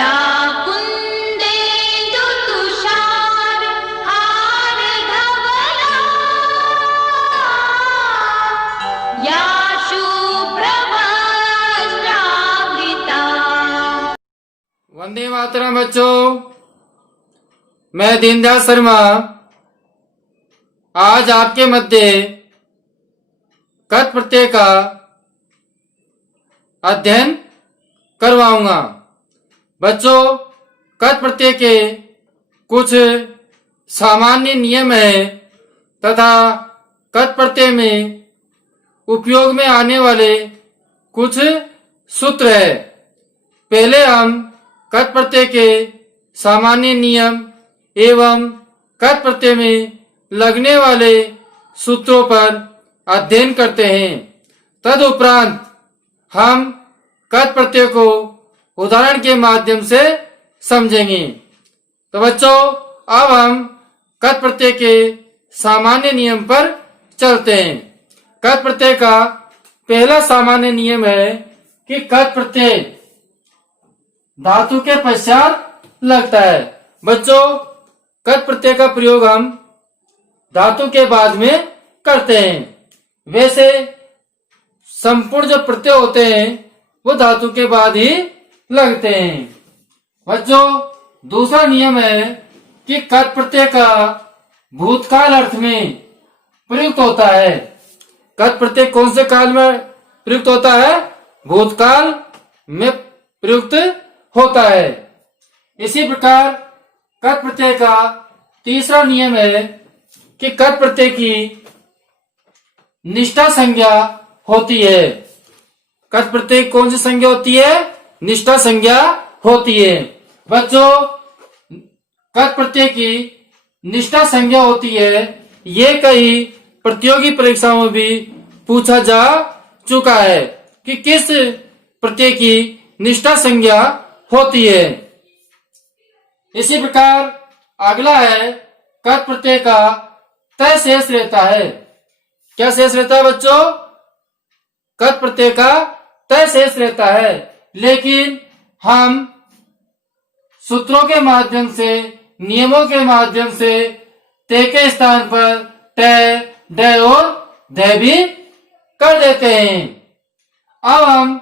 या कुन्देन्दु तुषार हार धवला या शुभ्रवस्त्रावृता। वंदे मातरम बच्चों, मैं दीनदयाल शर्मा आज आपके मध्य कत प्रत्यय का अध्ययन करवाऊंगा। बच्चों, कत प्रत्यय के कुछ सामान्य नियम है तथा कत प्रत्यय में उपयोग में आने वाले कुछ सूत्र है। पहले हम कत प्रत्यय के सामान्य नियम एवं कत प्रत्यय में लगने वाले सूत्रों पर अध्ययन करते हैं। तदुपरांत हम कत प्रत्यय को उदाहरण के माध्यम से समझेंगे। तो बच्चों, अब हम कत प्रत्यय के सामान्य नियम पर चलते हैं। कत प्रत्यय का पहला सामान्य नियम है कि कत प्रत्यय धातु के पश्चात लगता है। बच्चों, कत प्रत्यय का प्रयोग हम धातु के बाद में करते हैं। वैसे संपूर्ण जो प्रत्यय होते हैं वो धातु के बाद ही लगते हैं। बच्चों, दूसरा नियम है कि कत प्रत्यय का भूतकाल अर्थ में प्रयुक्त होता है। कत प्रत्यय कौन से काल में प्रयुक्त होता है? भूतकाल में प्रयुक्त होता है। इसी प्रकार कत प्रत्यय का तीसरा नियम है कि कत प्रत्यय की निष्ठा संज्ञा होती है। कत प्रत्यय कौन सी संज्ञा होती है? निष्ठा संज्ञा होती है। बच्चों, कत प्रत्यय की निष्ठा संज्ञा होती है, ये कई प्रतियोगी परीक्षाओं में भी पूछा जा चुका है कि किस प्रत्यय की निष्ठा संज्ञा होती है। इसी प्रकार अगला है कत प्रत्यय का तय शेष रहता है। क्या शेष रहता है बच्चों? कत प्रत्यय का तय शेष रहता है, लेकिन हम सूत्रों के माध्यम से, नियमों के माध्यम से तय के स्थान पर तय, डय और दय भी कर देते हैं। अब हम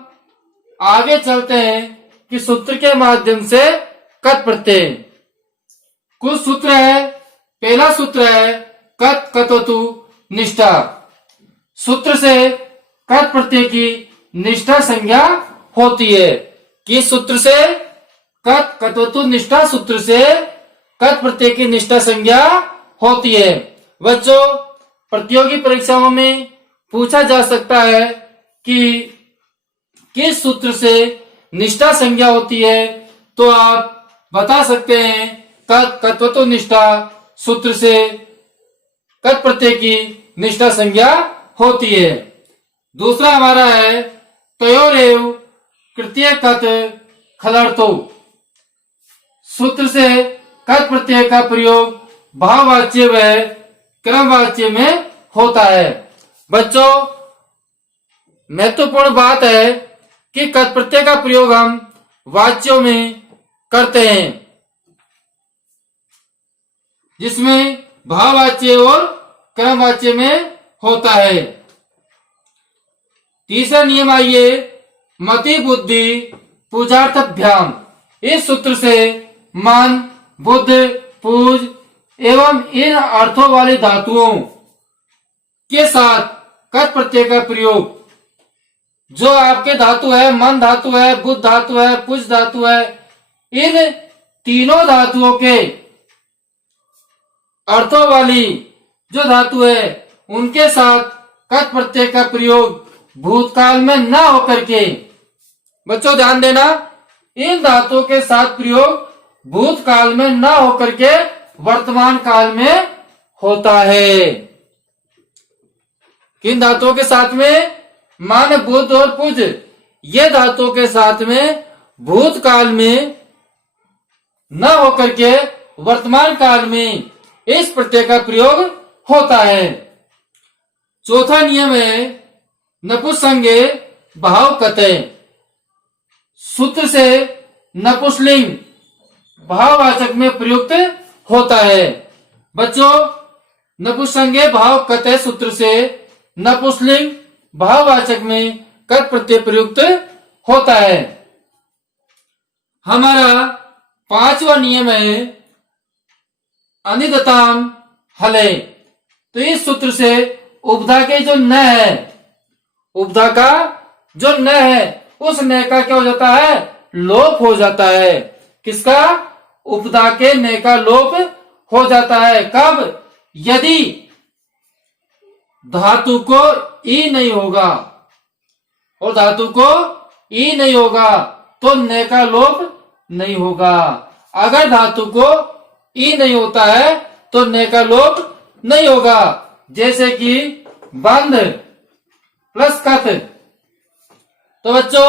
आगे चलते हैं कि सूत्र के माध्यम से कत प्रत्यय। कुछ सूत्र है। पहला सूत्र है कत कतवतु निष्ठा। सूत्र से कत प्रत्यय की निष्ठा संज्ञा होती है। किस सूत्र से? कत कतवतु निष्ठा सूत्र से कत प्रत्यय की निष्ठा संज्ञा होती है। बच्चों, प्रतियोगी परीक्षाओं में पूछा जा सकता है कि किस सूत्र से निष्ठा संज्ञा होती है, तो आप बता सकते हैं कत कतवतु निष्ठा सूत्र से कत प्रत्यय की निष्ठा संज्ञा होती है। दूसरा हमारा है तयोरेव कृत्य कत खलर्तो। सूत्र से कत प्रत्यय का प्रयोग भाववाच्य व क्रमवाच्य में होता है। बच्चों, महत्वपूर्ण बात है कि कत प्रत्यय का प्रयोग हम वाच्यों में करते हैं, जिसमें भाववाच्य और क्रमवाच्य में होता है। तीसरा नियम आइए मति बुद्धि पूजार्थभ्याम। इस सूत्र से मन, बुद्ध, पूज एवं इन अर्थों वाली धातुओं के साथ कत प्रत्यय का प्रयोग, जो आपके धातु है, मन धातु है, बुद्ध धातु है, पुज धातु है, इन तीनों धातुओं के अर्थों वाली जो धातु है उनके साथ कत प्रत्यय का प्रयोग भूतकाल में न होकर के, बच्चों ध्यान देना, इन धातुओं के साथ प्रयोग भूतकाल में न होकर के वर्तमान काल में होता है। किन धातुओं के साथ में? मन, बुद्ध और पुज, ये धातुओं के साथ में भूतकाल में न होकर के वर्तमान काल में इस प्रत्यय का प्रयोग होता है। चौथा नियम है नपुंसकलिंग भाव कतय। सूत्र से नपुंसकलिंग भाववाचक में प्रयुक्त होता है। बच्चों, नपुंसकलिंग भाव कतः सूत्र से नपुंसकलिंग भाववाचक में कत प्रत्यय प्रयुक्त होता है। हमारा 5वां नियम है अनिदताम हले। तो इस सूत्र से उपधा के जो न है, उपधा का जो न है उस न का क्या हो जाता है, लोप हो जाता है। किसका? उपधा के न का लोप हो जाता है। कब? यदि धातु को ई नहीं होगा, और धातु को ई नहीं होगा तो न का लोप नहीं होगा। अगर धातु को ई नहीं होता है तो न का लोप नहीं होगा। जैसे कि बंद प्लस कत। तो बच्चों,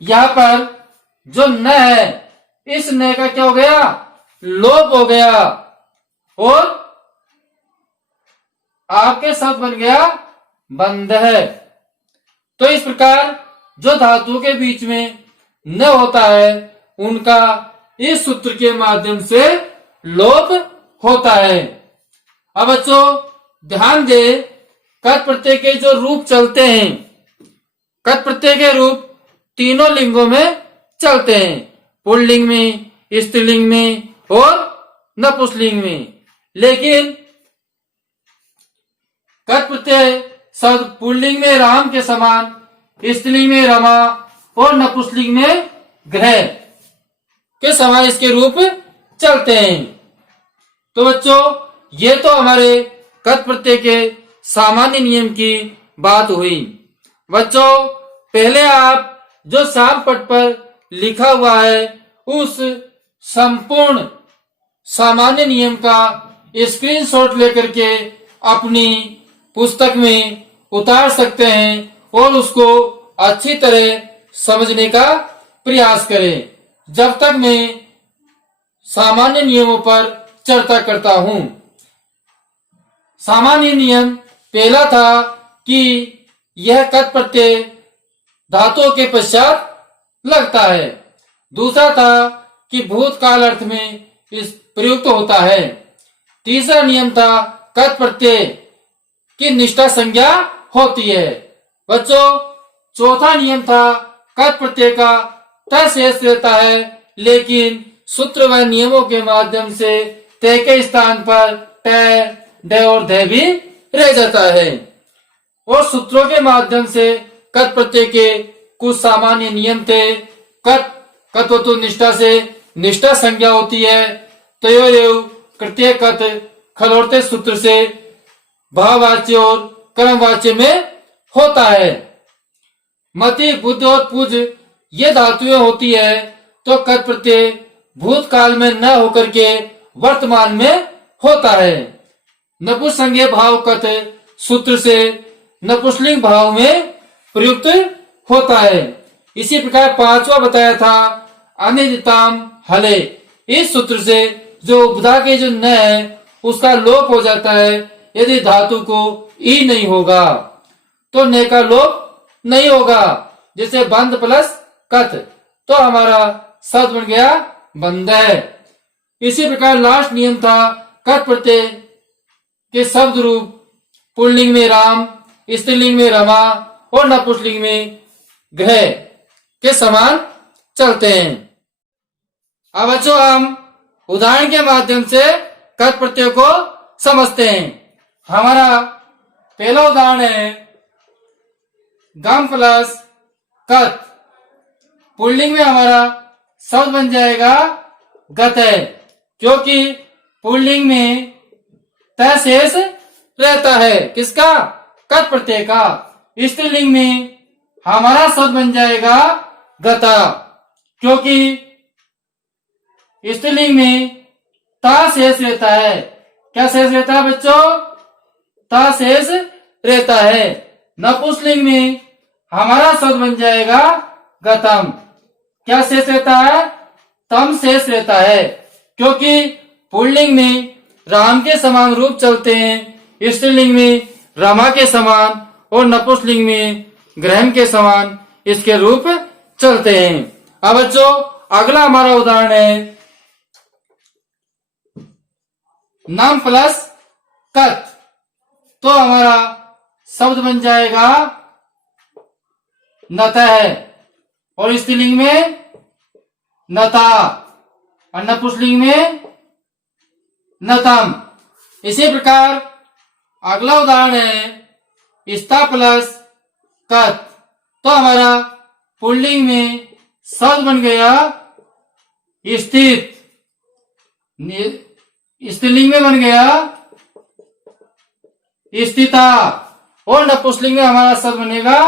यहां पर जो न है इस न का क्या हो गया, लोप हो गया, और आपके शब्द बन गया बंद है। तो इस प्रकार जो धातु के बीच में न होता है उनका इस सूत्र के माध्यम से लोप होता है। अब बच्चों ध्यान दे, कत प्रत्यय के जो रूप चलते हैं, कत प्रत्यय के रूप तीनों लिंगों में चलते हैं, पुल्लिंग में, स्त्रीलिंग में और नपुंसकलिंग में। लेकिन कत प्रत्यय शब्द पुल्लिंग में राम के समान, स्त्रीलिंग में रमा और नपुंसकलिंग में ग्रह के समान इसके रूप चलते हैं। तो बच्चों, ये तो हमारे कत प्रत्यय के सामान्य नियम की बात हुई। बच्चों, पहले आप जो साम पट पर लिखा हुआ है उस संपूर्ण सामान्य नियम का स्क्रीनशॉट लेकर के अपनी पुस्तक में उतार सकते हैं और उसको अच्छी तरह समझने का प्रयास करें। जब तक मैं सामान्य नियमों पर चर्चा करता हूं। सामान्य नियम पहला था कि यह कत प्रत्यय धातुओं के पश्चात लगता है। दूसरा था कि भूतकाल अर्थ में इस प्रयुक्त होता है। तीसरा नियम था कत प्रत्यय की निष्ठा संज्ञा होती है। बच्चों, चौथा नियम था कत प्रत्यय का त शेष रहता है, लेकिन सूत्र व नियमों के माध्यम से त के स्थान पर ट, ड और ध भी रह जाता है। और सूत्रों के माध्यम से कत प्रत्यय के कुछ सामान्य नियम थे। कत्वतु निष्ठा से निष्ठा संज्ञा होती है। तयोरेव कृत्य कत खलोड़ते सूत्र से भाववाच्य और कर्मवाच्य में होता है। मति, बुद्ध और पूज ये धातुएं होती है तो कत प्रत्यय भूतकाल में न होकर के वर्तमान में होता है। नपुंसकलिंग भाव कत सूत्र से नपुंसकलिंग भाव में प्रयुक्त होता है। इसी प्रकार पांचवा बताया था अनिदिताम हले। इस सूत्र से जो उपधा के जो न है उसका लोप हो जाता है यदि धातु को ई नहीं होगा तो न का लोप नहीं होगा। जैसे बंद प्लस कत, तो हमारा शब्द बन गया बंद है। इसी प्रकार लास्ट नियम था कत प्रत्यय के शब्द रूप पुल्लिंग में राम, स्त्रीलिंग में रमा और नपुंसकलिंग में ग्रह के समान चलते हैं। अब बच्चों हम उदाहरण के माध्यम से कत प्रत्यय को समझते हैं। हमारा पहला उदाहरण है गम प्लस कत। पुल्लिंग में हमारा शब्द बन जाएगा गत है, क्योंकि पुल्लिंग में त शेष रहता है। किसका? कत प्रत्यय का। स्त्रीलिंग में हमारा शब्द बन जाएगा गता, क्योंकि स्त्रीलिंग में ता शेष रहता है। क्या शेष रहता है बच्चों? ता शेष रहता है। नपुंसकलिंग में हमारा शब्द बन जाएगा गतम। क्या शेष रहता है? तम शेष रहता है, क्योंकि पुल्लिंग में राम के समान रूप चलते हैं, स्त्रीलिंग में रमा के समान और नपुंसकलिंग में ग्रहण के समान इसके रूप चलते हैं। अब बच्चों अगला हमारा उदाहरण है नम प्लस कत। तो हमारा शब्द बन जाएगा नतः और स्त्रीलिंग में नता और नपुंसकलिंग में नतम। इसी प्रकार अगला उदाहरण है स्था प्लस कत। तो हमारा पुल्लिंग में शब्द बन गया स्थित, स्त्रीलिंग में बन गया स्थिता और नपुंसकलिंग में हमारा शब्द बनेगा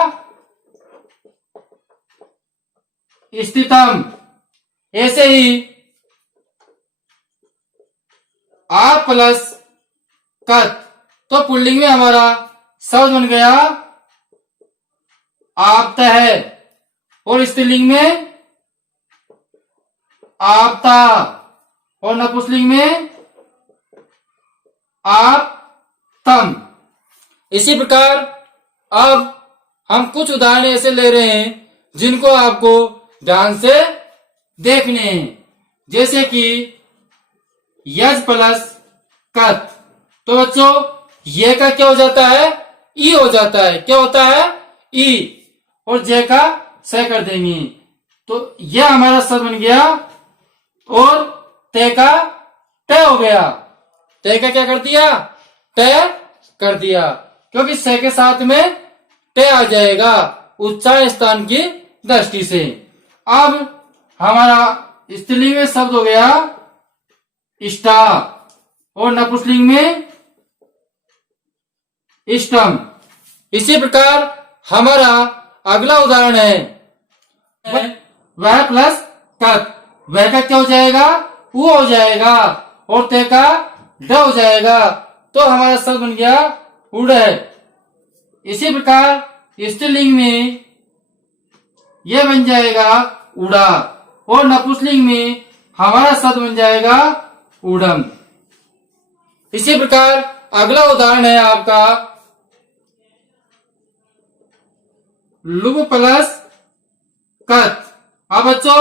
स्थितम। ऐसे ही आप प्लस कत। तो पुल्लिंग में हमारा शब्द बन गया आपतः और स्त्रीलिंग में आपता और नपुंसकलिंग में आपतम। इसी प्रकार अब हम कुछ उदाहरण ऐसे ले रहे हैं जिनको आपको ध्यान से देखने हैं। जैसे कि यज प्लस कत। तो बच्चों ये का क्या हो जाता है? ई हो जाता है। क्या होता है? ई। और जे का स कर देंगे तो यह हमारा शब्द बन गया और ते का ट हो गया। ते का क्या कर दिया? ट कर दिया क्योंकि स के साथ में ट आ जाएगा उच्चारण स्थान की दृष्टि से। अब हमारा स्त्रीलिंग में शब्द हो गया इष्टा और नपुंसकलिंग में इष्टम। इसी प्रकार हमारा अगला उदाहरण है वह प्लस कत। वह का क्या हो जाएगा? उ हो जाएगा और ते का ड हो जाएगा। तो हमारा शब्द बन गया उड़। इसी प्रकार स्त्रीलिंग में यह बन जाएगा उड़ा और नपुंसकलिंग में हमारा शब्द बन जाएगा उड़म। इसी प्रकार अगला उदाहरण है आपका लुब प्लस कत। अब बच्चों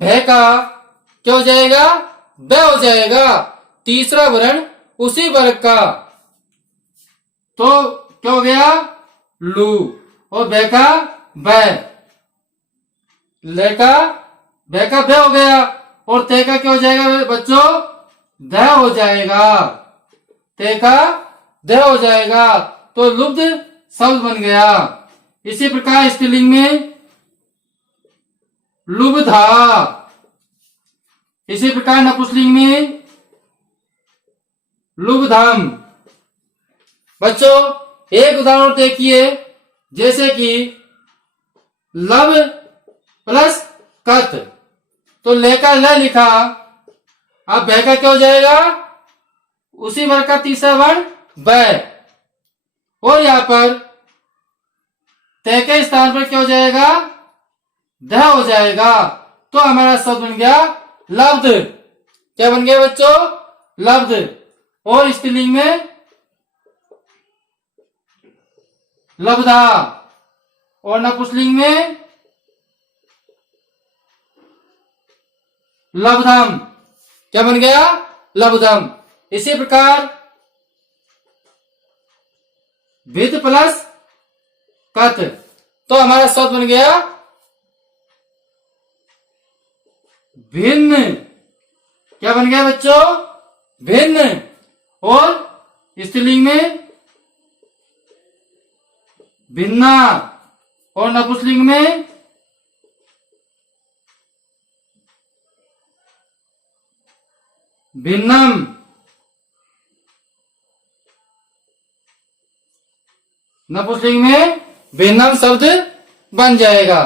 भय का क्या हो जाएगा? ब हो जाएगा। तीसरा वर्ण उसी वर्ग का तो क्या हो गया? लू और ब का ब। ले का ब का ब हो गया और ते का क्या हो जाएगा बच्चों? ध हो जाएगा। ते का ध हो जाएगा तो लुब्ध शब्द बन गया। इसी प्रकार स्त्रीलिंग में लुब्धा। इसी प्रकार नपुंसकलिंग में लुब्धम। बच्चों एक उदाहरण देखिए जैसे कि लब प्लस कत। तो ले का ल लिखा। अब ब का क्या हो जाएगा? उसी वर्ग का तीसरा वर्ण ब और यहां पर ते के स्थान पर क्या हो जाएगा? ध हो जाएगा। तो हमारा शब्द बन गया लब्ध। क्या बन गया बच्चों? लब्ध और स्त्रीलिंग में लब्धा और नपुंसकलिंग में लब्धम। क्या बन गया? लब्धम। इसी प्रकार भिद प्लस कत। तो हमारा शब्द बन गया भिन्न। क्या बन गया बच्चों? भिन्न और स्त्रीलिंग में भिन्ना और नपुंसकलिंग में भिन्नम। नपुंसकलिंग में भिन्नम शब्द बन जाएगा।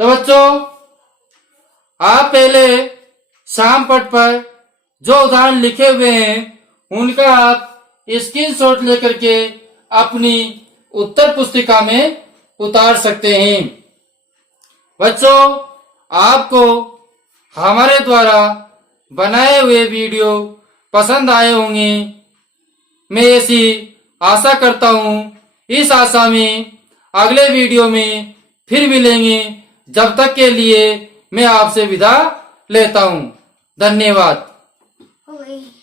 तो बच्चों आप पहले शाम पट पर जो उदाहरण लिखे हुए हैं उनका आप स्क्रीनशॉट लेकर के अपनी उत्तर पुस्तिका में उतार सकते हैं। बच्चों आपको हमारे द्वारा बनाए हुए वीडियो पसंद आए होंगे, मैं ऐसी आशा करता हूं। इस आशा में अगले वीडियो में फिर मिलेंगे। जब तक के लिए मैं आपसे विदा लेता हूँ। धन्यवाद। हो गई।